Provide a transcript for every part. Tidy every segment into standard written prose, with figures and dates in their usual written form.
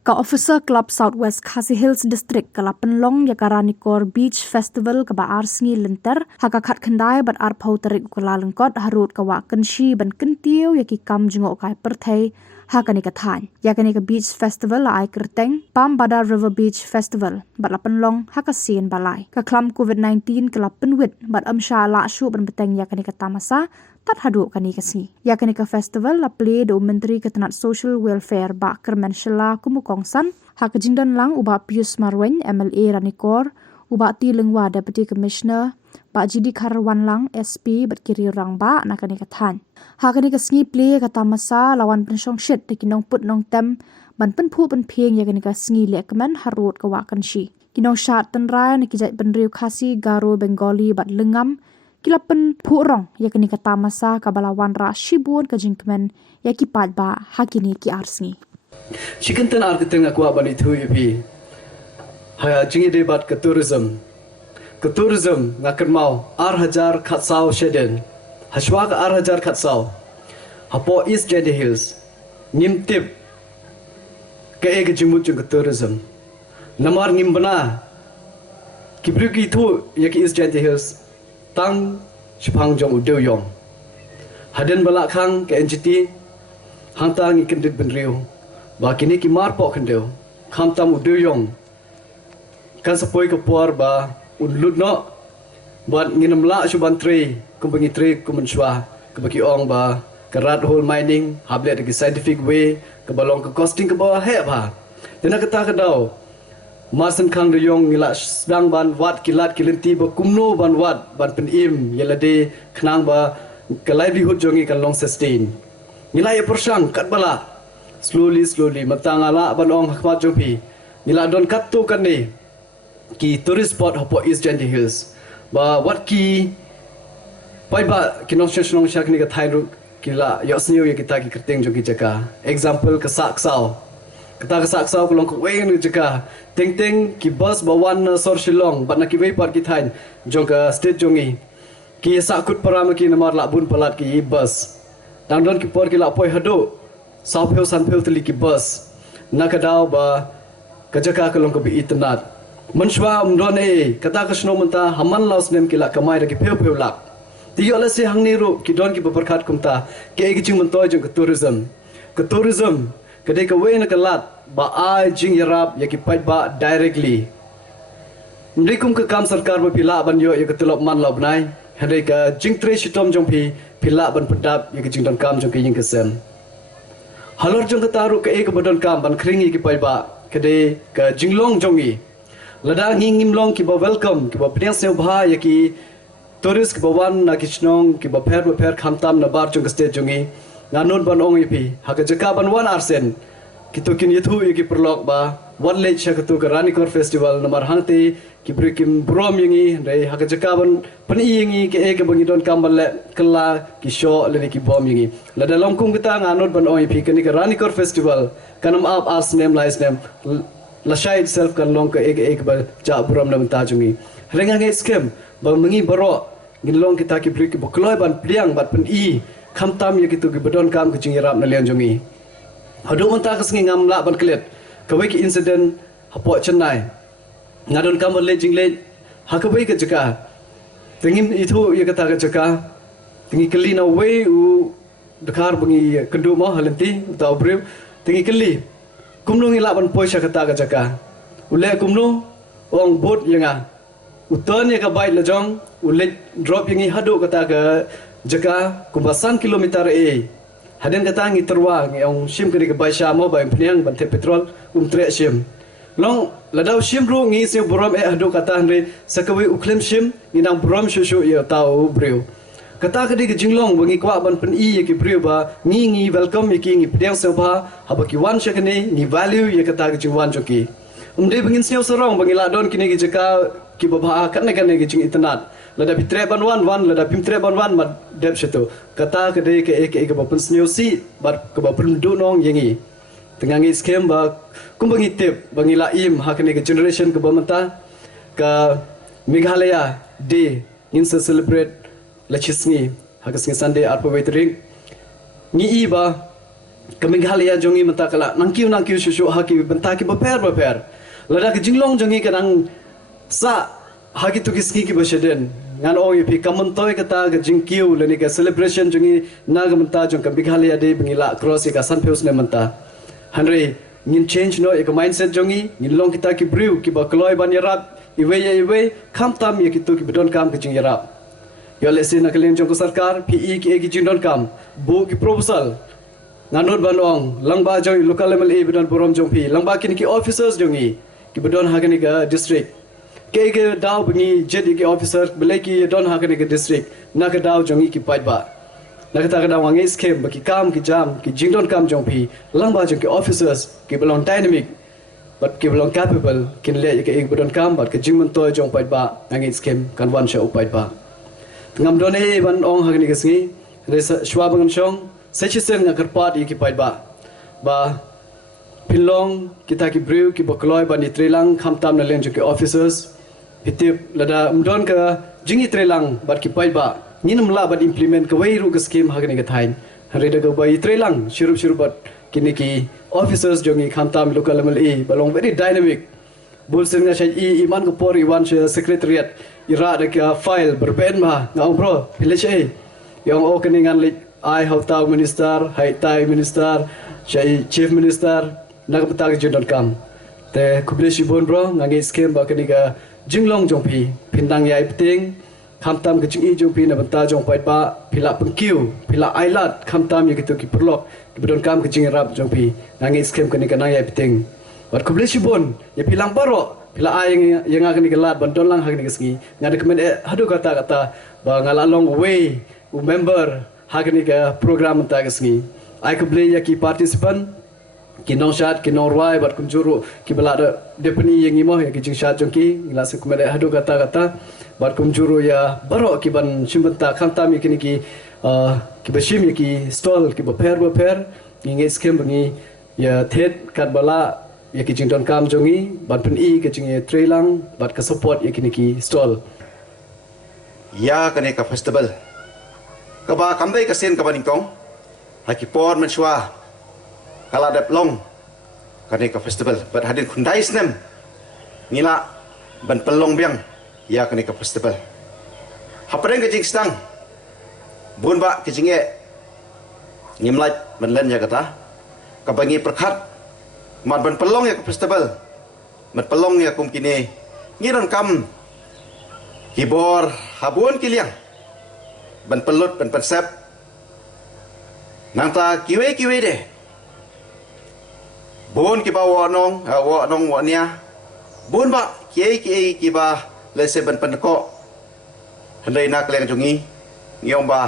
Ka Officer Club Southwest Khasi Hills District kala penlong ya Karanikor Beach Festival ka ba arsngi lenter haka khat khandai bat ar phau tarik kula lengkot harut ka wa kanshi ban kentiu ya ki kam jungo kai perthai haka ni ka than ya ka ni ka Beach Festival la ai kerteng Pam Bada River Beach Festival bat la penlong haka sin balai ka klam COVID-19 kala penwit bat amsha la shu ban beteng ya ka ni ka tamasa tat hadu kani kasi ya kani ka festival la play do menteri ketenat social welfare ba kermen shela kumukongsan hak jingdan lang uba Pius Marwen MLA Ranikor uba ti lengwa deputy commissioner ba jidi kharwan lang SP bat kiri rang ba na kani ka than hak kani ka sngi play kata masa lawan pensong shit de kinong put nong tem ban pen phu ban pheng ya kani ka sngi lekmen harut ka wa kan shi kinong shat tan ra ni kijai penriu khasi garo bengali bat lengam kilapen purong ya kini kata masa kabalawan ra shibun ka jingkmen ya ki padba hakini ki arsngi chicken tan ar keteng aku abani thu yupi haya jingi debat ke tourism ngakermau ar hajar khatsau sheden hashwa ka ar hajar khatsau hapo East Jedi Hills nimtip ke ek jimut jung ke tourism namar nimbana kibruki thu ya ki East Jedi Hills tang shipang jong udeu yong haden balak khang ke NGT hang tang ikendit benriu ba kini ki mar po kendeu kham tam udeu yong kan sapoi ke puar ba unlut no buat nginam la shuban tre kumbangi tre kumen shwa ke baki ong ba karat hole mining hablet ke scientific way ke balong ke costing ke bawah he ba dena kata ke dau Masan kang reyong ngila sedang ban wat kilat kilinti ba kumno ban wat ban penim yelade khnang ba ke livelihood jongi kan long sustain ngila ye persang kat bala slowly matang ala ban ong khmat jopi ngila don kat tu kan ni ki tourist spot hopo East Jedi Hills ba wat ki pai ba kinong shonong shak ni ka thairu kila yosniu ye kita ki kerteng jogi jaka example ka saksau kata kesaksau kulong kuweng ni jeka ting ki bus bawan sor Shillong bat nak kiwei par ki thain jong ka state jongi ki sakut param ki namar la bun palat ki bus dang don ki por ki la poi hado sapeu sanpeu tli ki bus nakadau ba kajaka kulong ko bi itnat manshwa umdon kata ka shno menta haman laus nem ki la kamai ra ki peu lak ti yo la se hang ni ru ki don ki berkat kumta ke gi jing mentoi jong ke tourism kadai ka wei na kalat ba ai jing yarap ya ki pai ba directly mrikum ka kam sarkar ba pila ban yo ya ka tulop man lob nai hadai ka jing tre shitom jong pi pila ban pedap ya ki jing don kam jong ki jing ka sen halor jong ka taru ka ek badon kam ban khringi ki pai ba kadai ka jinglong jongi lada ngim long ki ba welcome ki ba priang se bha ya ki tourist ki ba wan na ki chnong ki ba pher khamtam na bar jong ka state jongi nganon ban ong ipi haka jaka ban wan arsen kitu kin yethu ki perlok ba wan lech katu ka Ranikor festival namar hante ki brikim brom yingi re haka jaka ban pani yingi ke ek bangi don kambal le kala ki show le ki bom yingi la dalom kum kita nganon ban ong ipi kan ka Ranikor festival kanam up as name lais name la shai itself kan long ka ek ba ja brom nam ta jungi renga nge scam ba mangi baro ngilong kita ki brik bokloi ban pliang bat pen i kham tam ye kitu ki badon kam ki jingrap na lian jongi hadu manta ka singi ngam la ban klet ka wei ki incident hapo chennai ngadon kam le jingle ha ka wei ka jaka tengim itu ye kata ka jaka tengi keli na wei u dekar bangi kendu mo halenti ta obrem tengi keli kumnu ngi la ban poisa kata ka jaka ule kumnu ong bot yenga uton ye ka bai la jong ule drop yengi hadu kata ka jaka kumbasan kilometer haden kata ngi terwa ngi ong sim kri ke baisha mo bai pniang ban te petrol tre sim long ladau sim ru ngi se borom hadu kata hre sakawi uklem sim ngi nang borom shushu ye tau breu kata kadi ke jinglong bangi kwa ban pen ye ki breu ba ngi welcome ye ki ngi pdiang se ba habaki wan shakne ngi value ye kata ke jingwan joki umde bangin seo sorong bangi ladon kini ki jaka ki baba kan ki jing itnat lada pitre ban wan lada pimtre ban wan mat dep situ kata kedai ke ek ba pensneu si bat ke ba pendu nong yengi tengah ngi scam ba kumbangi tip bangi la im hakne ke generation ke ba menta ka Meghalaya day in celebrate la chisngi hakas ngi Sunday arpo waitering ngi i ba Keminghalia jongi mentakala nangkiu susu haki bentaki beper. Lada ke jinglong jongi kadang sa haki tu kiski ki baseden. Ngan ong ipi kamentoi kata ke jingkiu leni ke celebration jongi naga menta jong keminghalia de bengila cross ka sanpeus ne menta. Henry ngin change no ek mindset jongi ngin long kita ki brew ki ba kloi ban yarap iwe kam tam ye ki tu ki bedon kam ke jing yarap. Yo lesi nak kalian jong ko sarkar PE ki egi jindon kam bu ki proposal Nanut banong langba jong local level e bedon borom jong pi langba kini ki officers jongi ki bedon hakani ga district ke daw bengi jadi ki officer belaki don hakani ga district nak daw jongi ki paiba nak ta daw wangi scheme baki kam ki jam ki jingdon kam jong pi langba jong ki officers ki belong dynamic but ki belong capable kin le ki bedon kam but ki jingmon to jong paiba ngangi scheme kan wan sha upaiba ngam done ban ong hakani ga singi resa shwa bangan chong Sechisen nga kerpat iki paiba ba pilong kita ki brew ki bokloi ba ni trelang khamtam na len ki officers pitip lada umdon ka jingi trelang bat ki paiba ninam la bat implement ka wei ru ka scheme hagni ka thain harida ka bai trelang shirup bat kini ki officers jongi khamtam local level e balong very dynamic bulsin nga shai iman ko por iwan secretariat ira da ka file berben ma ngau bro pilche yang o keningan lik I have tau minister, hai tai minister, shai chief minister, nak betag jundon kam. Te kublishi bon bro, ngangi scheme ba keniga jinglong jongpi, pindang yai peting, kamtam ke jingi jongpi na benta jong pait ba, pila pengkiu, pila ailat, kamtam ya gitu ki perlok, kibedon kam ke jingi rap jongpi, ngangi scheme keniga nang yai peting. Wat kublishi bon, ya pilang baro, pila ai yang akan digelat bandon lang hak nigesngi, ngada kemen hadu kata ba ngalalong way, member hakni ka program ta gasngi ai ka ble ya ki participant ki no shat ki no rwai bat kum juru ki bala de pani yang imo ya ki jing shat jong ki ngila se kumade hadu kata bat kum juru ya baro ki ban chimbanta khamta mi kini ki ki bashim ya ki stall ki baper ngi skem bangi ya thet kat bala ya ki jing don kam jongi bat pen i ki jing trelang bat ka support ya kini ki stall ya kane ka festival kaba kamdai kasen kaba ningkong haki por menshwa kala dep long kane ka festival but hadin khundai snem ngila ban pelong biang ya kane ka festival hapreng ke jing stang bun ba ke jinge ngimlai menlen ya kata kabangi perkhat mat ban pelong ya ka festival mat pelong ya kum kini ngiran kam kibor habun kiliang ban pelut ban persep nang ta kiwe de bon ki ba wa nong wa nia bon ba ki ba lese ban pen ko handai nak leng jungi ngiom ba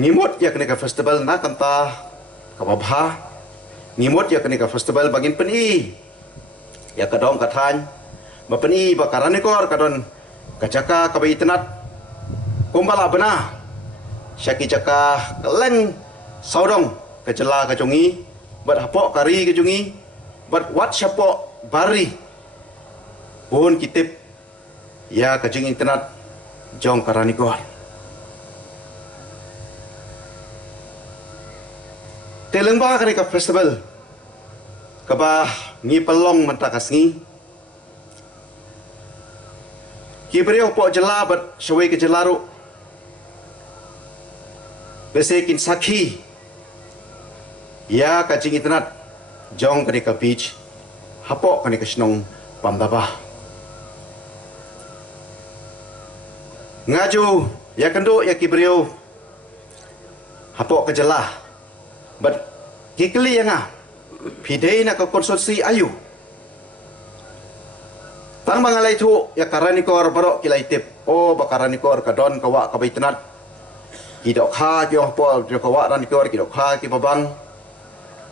ngimut ya kene ka festival na kanta ka babha ngimut ya kene ka festival bagin peni ya kadong kathan ba peni ba karane kor kadon kacaka ka ba itnat kumbala bena syaki caka keleng saudong kecela kajungi bat hapok kari kajungi bat wat syapok bari pun kitip ya kajung internet jong karani gor telengba kari ka festival kaba ngi pelong mentakasngi kibreo pok jela bat syawai ke jelaru besekin sakhi ya kacing internet jong kani ka beach hapok kani ka snong pamdaba ngaju ya kendo ya kibreo hapok ke jelah but kikli yang pidei na ka konsorsi ayu tang mangalai tu ya karani kor baro kilai tip oh bakarani kor kadon kawa ka internet kidok kha ki opo jo kawa ran kor kidok kha ki babang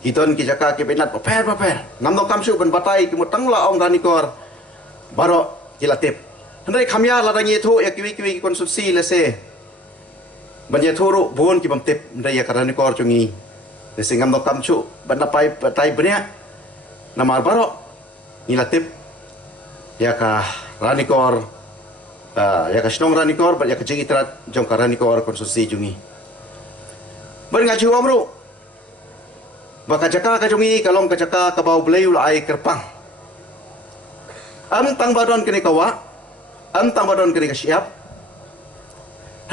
kidon ki jaka ki benat paper namno kamsu ben batai ki mutang la ong rani kor baro kilatip hendai khamya la rangi thu ya kiwi konstruksi lese banya thuru bon ki bamtip ndai ya karani kor chungi lese ngamno kamsu ben napai batai benya namar baro nilatip ya ka rani kor ya ka snong rani kor ya ka jing itrat jong ka rani kor konstruksi jungi ber ngaji omru Baka jaka ka jongi kalong ka jaka ka bau bleu la ai kerpang. Am tang badon kini kawa, am tang badon kini ka siap.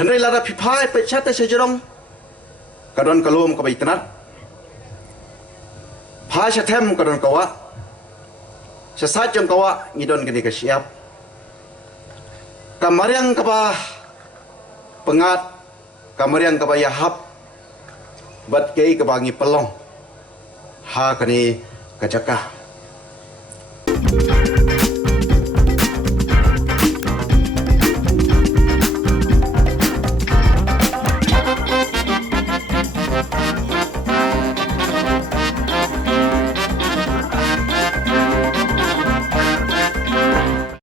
Hendai lara pipai pe chata sejerong. Kadon kalum ka baitnat. Phai satem kadon kawa. Sesat jong kawa ngidon kini ka siap. Kamariang ka ba pengat, kamariang ka ba yahap. Bat kei ka ba ngi pelong. Ha kani ka jaka.